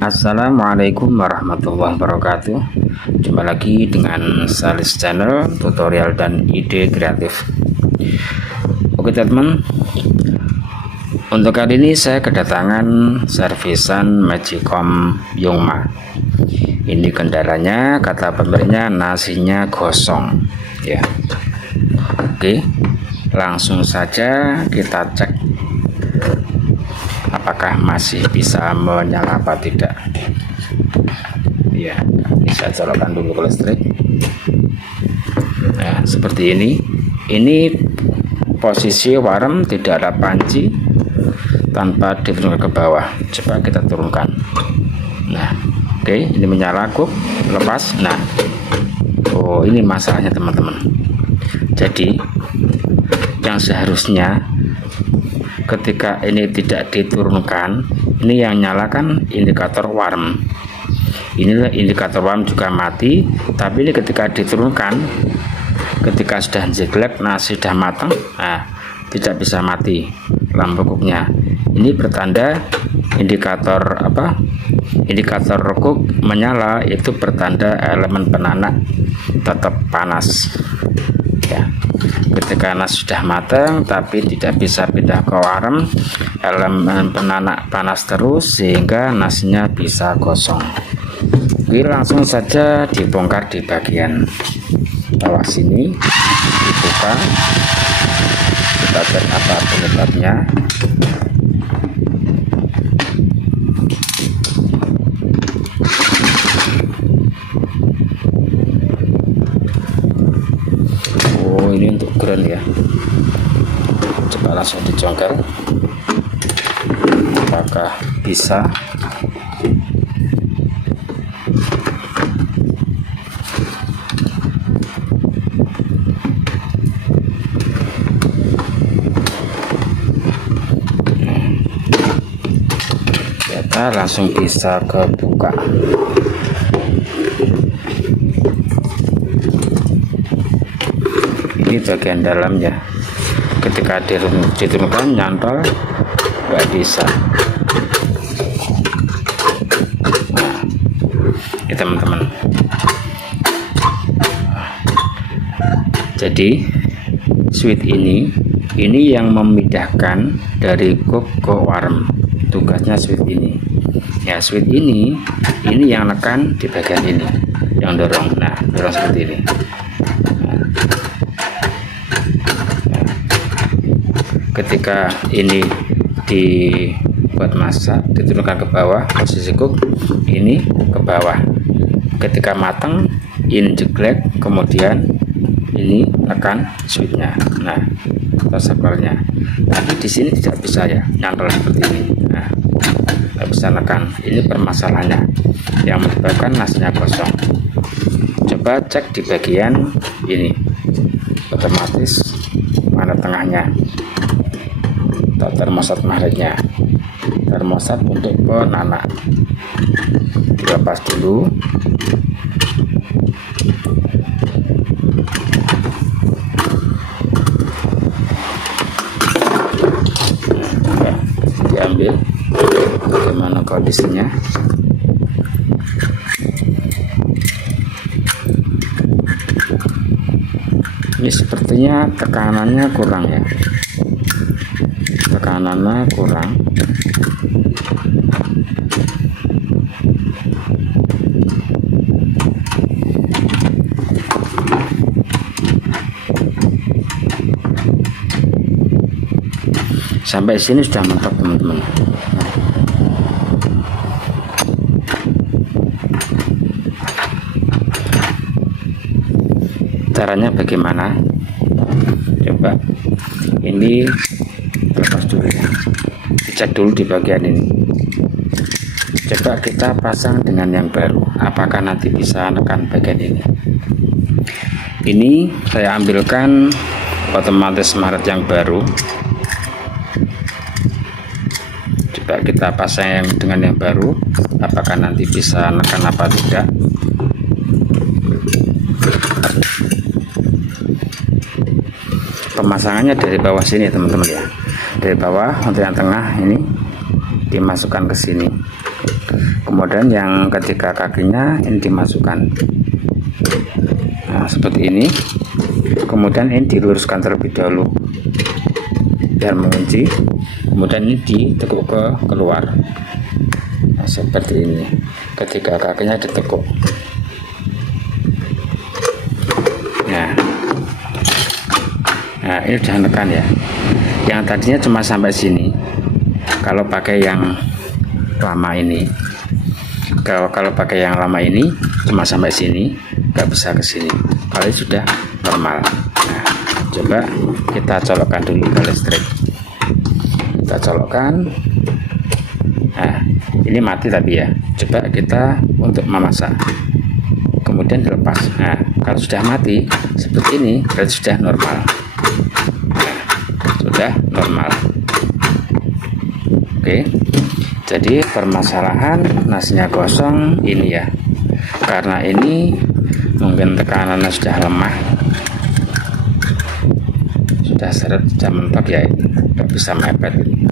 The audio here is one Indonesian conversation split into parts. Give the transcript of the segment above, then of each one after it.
Assalamualaikum warahmatullahi wabarakatuh. Jumpa lagi dengan Salis Channel tutorial dan ide kreatif. Oke teman-teman, untuk kali ini saya kedatangan servisan Magicom Yongma. Ini kendalanya, kata pembelinya nasinya gosong ya. Oke, langsung saja kita cek apakah masih bisa menyala apa tidak ya. Ini saya colokkan dulu ke listrik. Nah, seperti ini posisi warm, tidak ada panci, tanpa diturunkan ke bawah. Coba kita turunkan. Nah, oke, ini menyala, kuk, lepas. Nah, oh, ini masalahnya teman-teman. Jadi yang seharusnya ketika ini tidak diturunkan, ini yang nyalakan indikator warm. Ini indikator warm juga mati, tapi ini ketika diturunkan, ketika sudah jeglek, nasi sudah matang, nah tidak bisa mati lampu cooknya. Ini bertanda indikator apa? Indikator cook menyala, itu bertanda elemen penanak tetap panas ya. Ketika nasi sudah matang tapi tidak bisa pindah ke warm, elemen penanak panas terus sehingga nasinya bisa gosong. Oke, langsung saja dibongkar di bagian bawah sini, dibuka, kita cek apa penyebabnya. Oh, ini untuk ground ya. Coba langsung dicongkel, apakah bisa. Kita langsung bisa kebuka. Ini bagian dalamnya, ketika diturunkan nyantol nggak bisa. Nah, ini teman-teman. Jadi switch ini yang memindahkan dari cook ke warm. Tugasnya switch ini ya. Switch ini yang nekan di bagian ini, yang dorong. Nah, dorong seperti ini. Ketika ini dibuat masak, diturunkan ke bawah, posisi cook ini ke bawah. Ketika matang, ini jeglek, kemudian ini tekan switchnya. Nah, supplernya. Tapi di sini tidak bisa ya, nyantol seperti ini. Nah, tidak bisa nekan. Ini permasalahannya yang menyebabkan nasinya kosong. Coba cek di bagian ini, otomatis mana tengahnya. Termostat magnetnya, termostat untuk penanak, dilepas dulu. Diambil bagaimana kondisinya. Ini sepertinya tekanannya kurang ya, tekanannya kurang. Sampai sini sudah mantap teman-teman. Caranya bagaimana? Coba ini lepas dulu ya, dicek dulu di bagian ini. Coba kita pasang dengan yang baru, apakah nanti bisa nekan bagian ini. Ini saya ambilkan otomatis magnet yang baru. Coba kita pasang dengan yang baru, apakah nanti bisa nekan apa tidak. Pemasangannya dari bawah sini teman-teman ya, dari bawah untuk yang tengah ini dimasukkan ke sini. Kemudian yang ketiga kakinya ini dimasukkan, nah seperti ini. Kemudian ini diluruskan terlebih dahulu biar mengunci. Kemudian ini ditekuk ke keluar, nah seperti ini. Ketiga kakinya ditekuk. Nah ini udah nekan ya. Yang tadinya cuma sampai sini. Kalau pakai yang lama ini, kalau pakai yang lama ini cuma sampai sini, nggak bisa ke sini. Kalau ini sudah normal. Nah, coba kita colokkan dulu ke listrik. Kita colokkan. Nah, ini mati tapi ya. Coba kita untuk memasak. Kemudian dilepas. Nah, kalau sudah mati seperti ini berarti sudah normal. Nah, sudah normal. Oke. Jadi permasalahan nasinya gosong ini ya, karena ini mungkin tekanannya sudah lemah, sudah seret, sudah mentok ya, ini nggak bisa mepet ini.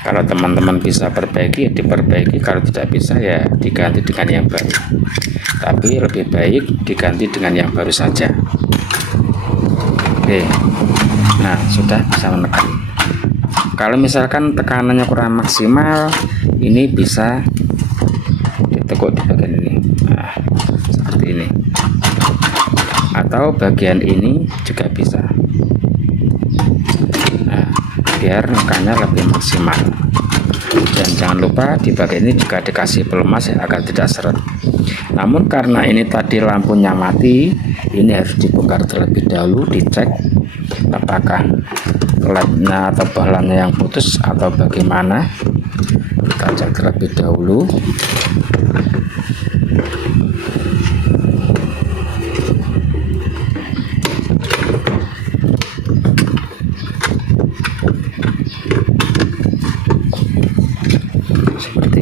Kalau teman-teman bisa perbaiki ya diperbaiki, kalau tidak bisa ya diganti dengan yang baru, tapi lebih baik diganti dengan yang baru saja. Oke, nah sudah bisa menekan. Kalau misalkan tekanannya kurang maksimal, ini bisa ditekuk di bagian ini, nah, seperti ini, atau bagian ini juga bisa. Nah, biar nekannya lebih maksimal. Dan jangan lupa di bagian ini juga dikasih pelumas ya, agar tidak seret. Namun karena ini tadi lampunya mati, ini harus dibongkar terlebih dahulu, dicek apakah lednya atau bohlamnya yang putus atau bagaimana. Kita cek terlebih dahulu. Seperti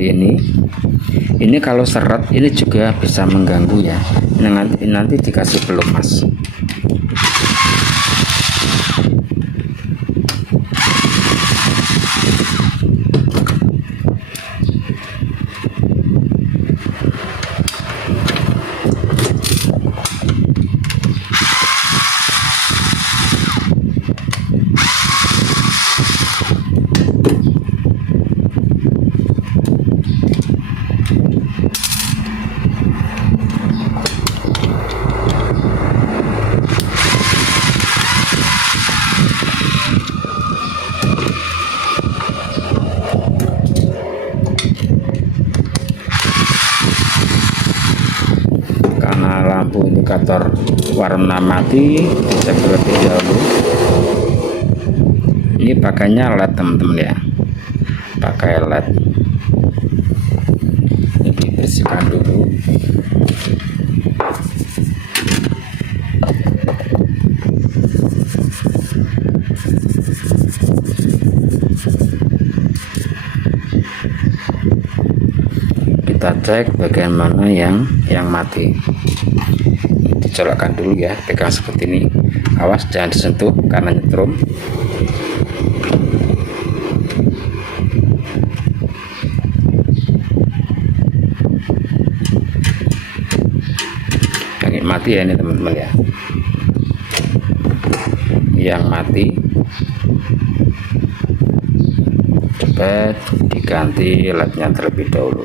ini kalau seret ini juga bisa mengganggu ya. Nanti dikasih pelumas. Lampu indikator warna mati, dicek terlebih dahulu. Ini pakainya LED teman-teman ya, pakai LED. Ini dibersihkan dulu. Kita cek bagian mana yang mati. Dicolokkan dulu ya, pegang seperti ini. Awas jangan disentuh karena nyetrum. Yang mati ya ini teman-teman ya. Yang mati coba diganti LED-nya terlebih dahulu.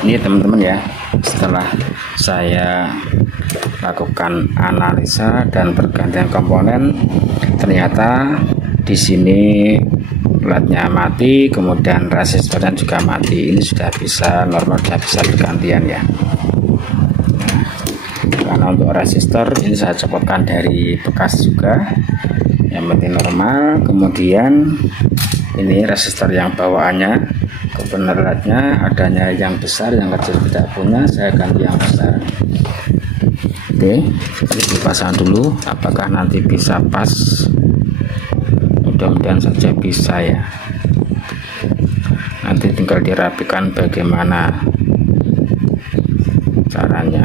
Ini teman-teman ya, setelah saya lakukan analisa dan pergantian komponen, ternyata di sini LED-nya mati, kemudian resistornya juga mati. Ini sudah bisa normal, sudah bisa bergantian ya. Nah, karena untuk resistor ini saya copotkan dari bekas juga, yang penting normal. Kemudian ini resistor yang bawaannya, kebenarannya adanya yang besar, yang kecil tidak punya, saya ganti yang besar. Oke, ini dipasang dulu, apakah nanti bisa pas? Mudah-mudahan saja bisa ya. Nanti tinggal dirapikan bagaimana caranya.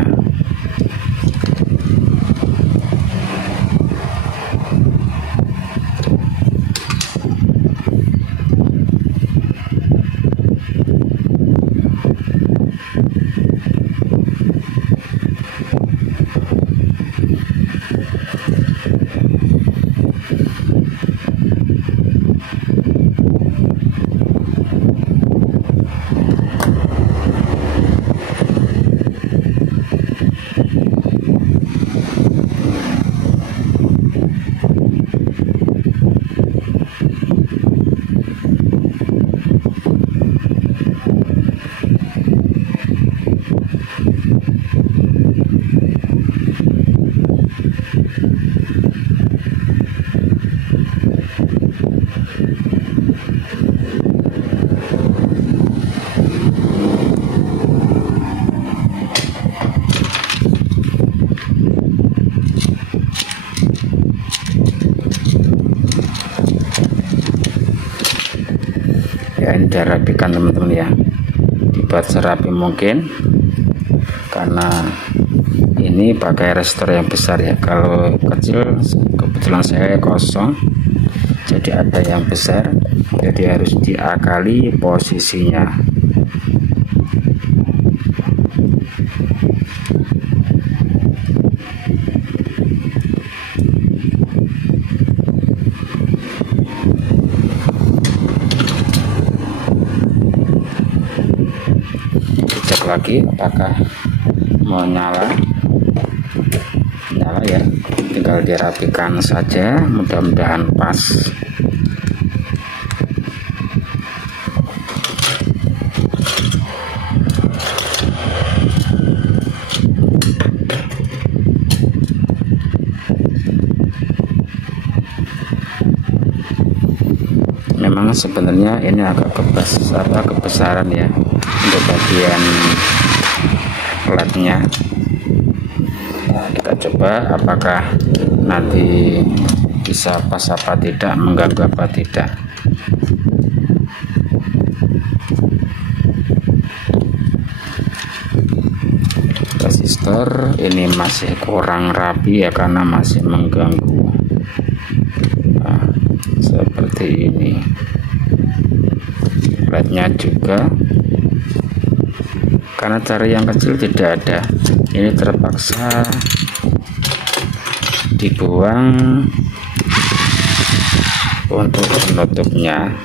Ya, ini dirapikan teman-teman ya, dibuat serapi mungkin karena ini pakai resistor yang besar ya. Kalau kecil kebetulan saya kosong, jadi ada yang besar, jadi harus diakali posisinya. Cek lagi apakah mau nyala ya, tinggal dirapikan saja, mudah-mudahan pas. Memang sebenarnya ini agak kebesaran ya untuk bagian LED-nya. Kita coba apakah nanti bisa pas apa tidak, mengganggu apa tidak. Resistor ini masih kurang rapi ya, karena masih mengganggu. Nah, seperti ini. LED-nya juga, karena cari yang kecil tidak ada, ini terpaksa dibuang untuk penutupnya.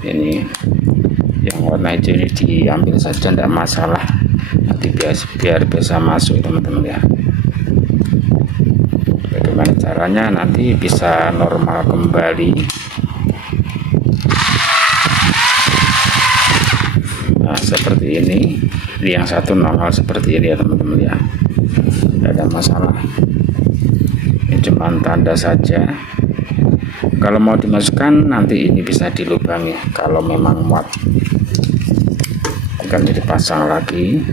Ini yang warna hijau ini diambil saja, tidak masalah, nanti biar bisa masuk teman-teman ya. Bagaimana caranya nanti bisa normal kembali. Nah, seperti ini yang satu normal seperti ini ya teman-teman ya, tidak ada masalah. Ini cuma tanda saja. Kalau mau dimasukkan nanti ini bisa dilubangi kalau memang muat, akan dipasang lagi.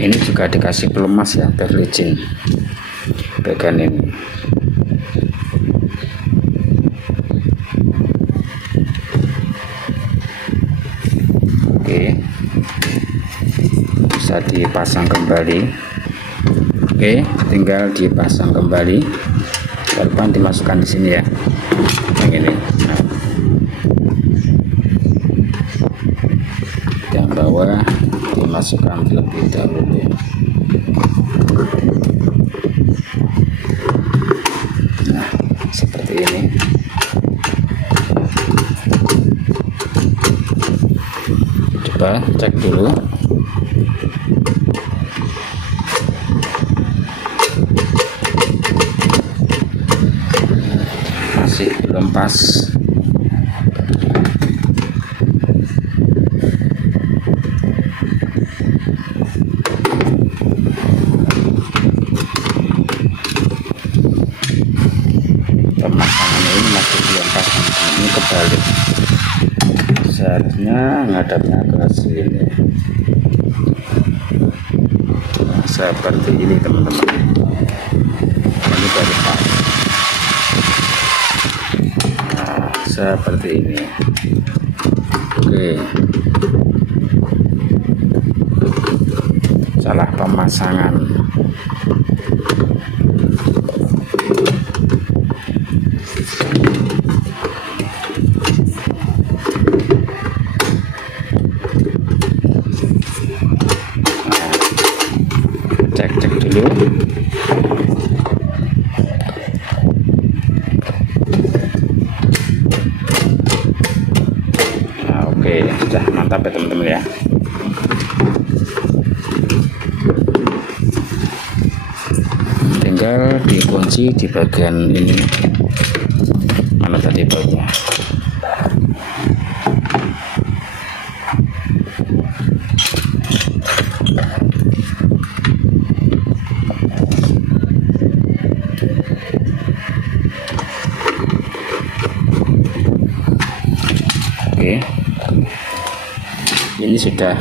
Ini juga dikasih pelumas ya, berlicin bagian ini. bisa dipasang kembali. Oke, tinggal dipasang kembali, baru dimasukkan di sini ya, yang ini. Nah, yang bawah dimasukkan terlebih dahulu. Nah, seperti ini. Coba cek dulu. Masih belum pas. Pemasangan ini masih belum pas, ini kebalik, seharusnya ngadapnya ke sini. Nah, seperti ini teman-teman, ini baru pas. Nah, seperti ini. Oke, salah pemasangan. Cek dulu. Nah, oke, sudah mantap ya teman-teman ya. Tinggal dikunci di bagian ini. Mana tadi bautnya? Oke, ini sudah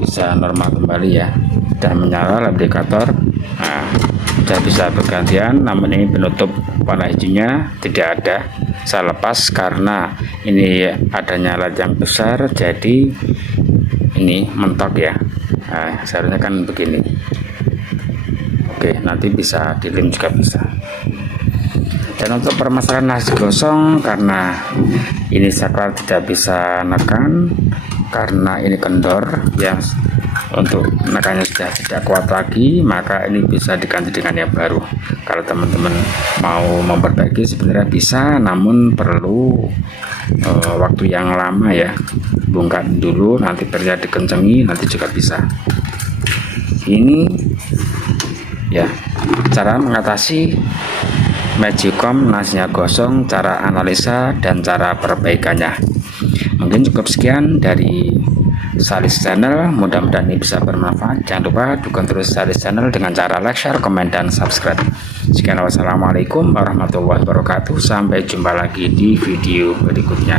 bisa normal kembali ya, sudah menyala lubrikator. Nah, sudah bisa bergantian, namun ini penutup warna hijaunya tidak ada. Saya lepas karena ini adanya lat yang besar, jadi ini mentok ya. Nah, seharusnya kan begini. Oke, nanti bisa dilem juga bisa. Dan untuk permasalahan nasi gosong, karena ini saklar tidak bisa nekan karena ini kendor yang untuk nekannya sudah tidak kuat lagi, maka ini bisa diganti dengan yang baru. Kalau teman-teman mau memperbaiki sebenarnya bisa, namun perlu waktu yang lama ya. Bongkar dulu, nanti pernya dikencengi, nanti juga bisa. Ini ya cara mengatasi Magicom nasinya gosong, cara analisa dan cara perbaikannya. Mungkin cukup sekian dari Salis Channel, mudah-mudahan ini bisa bermanfaat. Jangan lupa dukung terus Salis Channel dengan cara like, share, komen, dan subscribe. Sekian, wassalamualaikum warahmatullahi wabarakatuh. Sampai jumpa lagi di video berikutnya.